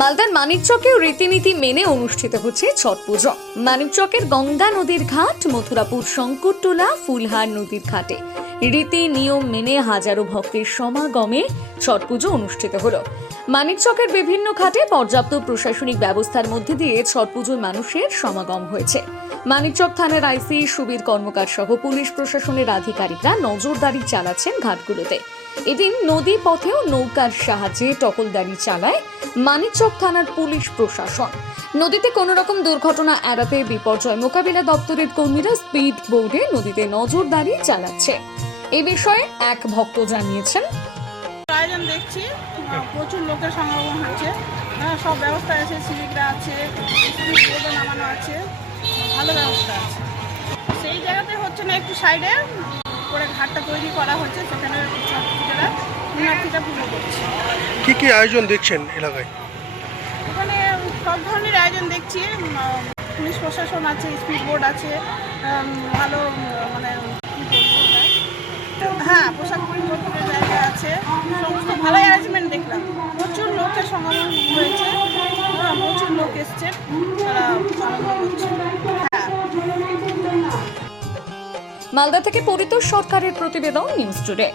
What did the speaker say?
মালদার মানিকচকেও রীতিনীতি মেনে অনুষ্ঠিত হচ্ছে ছট পুজো। মানিকচকের গঙ্গা নদীর ঘাট, মথুরাপুর শঙ্করটোলা ফুলহার নদীর ঘাটে। রীতি নিয়ম মেনে হাজারো ভক্তের সমাগমে ছট পুজো অনুষ্ঠিত হলো। মানিকচকের বিভিন্ন ঘাটে পর্যাপ্ত প্রশাসনিক ব্যবস্থার মধ্যে দিয়ে ছট পুজোর মানুষের সমাগম হয়েছে। মানিকচক থানার আইসি সুবীর কর্মকার সহ পুলিশ প্রশাসনের আধিকারিকরা নজরদারি চালাচ্ছেন ঘাটগুলোতে। এদিন নদী পথেও নৌকার সাহায্যে টকলদারি চালায় মানিকচক থানার পুলিশ প্রশাসন। নদীতে কোনো রকম দুর্ঘটনা এড়াতে বিপর্যয় মোকাবিলা দপ্তরের কর্মীরা স্পিড বোর্ডে নদীতে নজরদারি চালাচ্ছে। এ বিষয়ে এক ভক্ত জানিয়েছেন। আয়োজন দেখছি প্রচুর লোকের সমাগম হচ্ছে। হ্যাঁ সব ব্যবস্থা আছে, সিভিকরা আছে বোর্ডও নামানো আছে, ভালো ব্যবস্থা আছে। সেই জায়গাতে হচ্ছে না একটু সাইডে করে ঘাটটা তৈরি করা হচ্ছে, সেখানে ছাত্রীরা পুণ্যার্থীরা পুজো করছে। কি কি আয়োজন দেখছেন এলাকায়? এখানে সব ধরনের আয়োজন দেখছি। পুলিশ প্রশাসন আছে স্পিড বোর্ড আছে ভালো মানে হ্যাঁ পোশাক পরিবর্তনের জায়গা আছে। সমস্ত ভালো অ্যারেঞ্জমেন্ট দেখলাম। প্রচুর লোকের সমাগম হয়েছে। হ্যাঁ, প্রচুর লোক এসছে। হ্যাঁ মালদা থেকে পরিতোষ সরকারের প্রতিবেদন নিউজ টুডে।